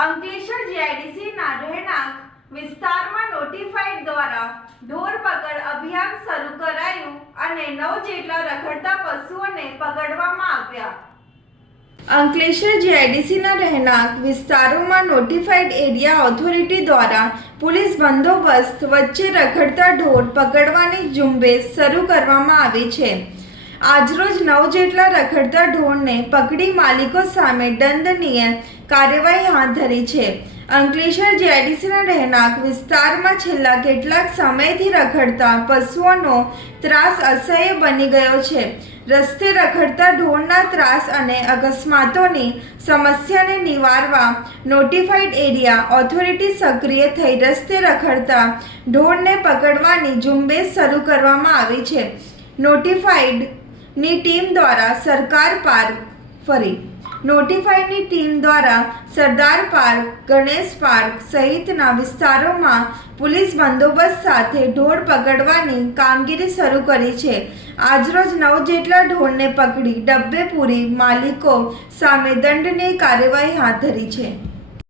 અંકલેશ્વર જીઆઈડીસીના રહેણાંક વિસ્તારમાં નોટિફાઈડ દ્વારા ઢોર પકડ અભિયાન શરૂ કરાયું અને 9 જેટલા રખડતા પશુઓને પકડવામાં આવ્યા। અંકલેશ્વર જીઆઈડીસીના રહેણાંક વિસ્તારોમાં નોટિફાઈડ એરિયા ઓથોરિટી દ્વારા પોલીસ બંદોબસ્ત વચ્ચે રખડતા ઢોર પકડવાની ઝુંબેશ શરૂ કરવામાં આવી છે। આજરોજ 9 જેટલા રખડતા ઢોરને પકડી માલિકો સામે દંડનીય કાર્યવાહી હાથ ધરી છે। અંકલેશ્વર જીઆઈડીસીના રહેણાંક વિસ્તારમાં છેલ્લા કેટલાક સમયથી રખડતા પશુઓનો ત્રાસ અસહ્ય બની ગયો છે। રસ્તે રખડતા ઢોરના ત્રાસ અને અકસ્માતોની સમસ્યાને નિવારવા નોટિફાઈડ એરિયા ઓથોરિટી સક્રિય થઈ રસ્તે રખડતા ઢોરને પકડવાની ઝુંબેશ શરૂ કરવામાં આવી છે। નોટિફાઈડની ટીમ દ્વારા સરદાર પાર્ક, ગણેશ પાર્ક સહિતના વિસ્તારોમાં પોલીસ બંદોબસ્ત સાથે ઢોર પકડવાની કામગીરી શરૂ કરી છે। આજરોજ 9 જેટલા ઢોરને પકડી ડબ્બે પૂરી માલિકો સામે દંડનીય કાર્યવાહી હાથ ધરી છે।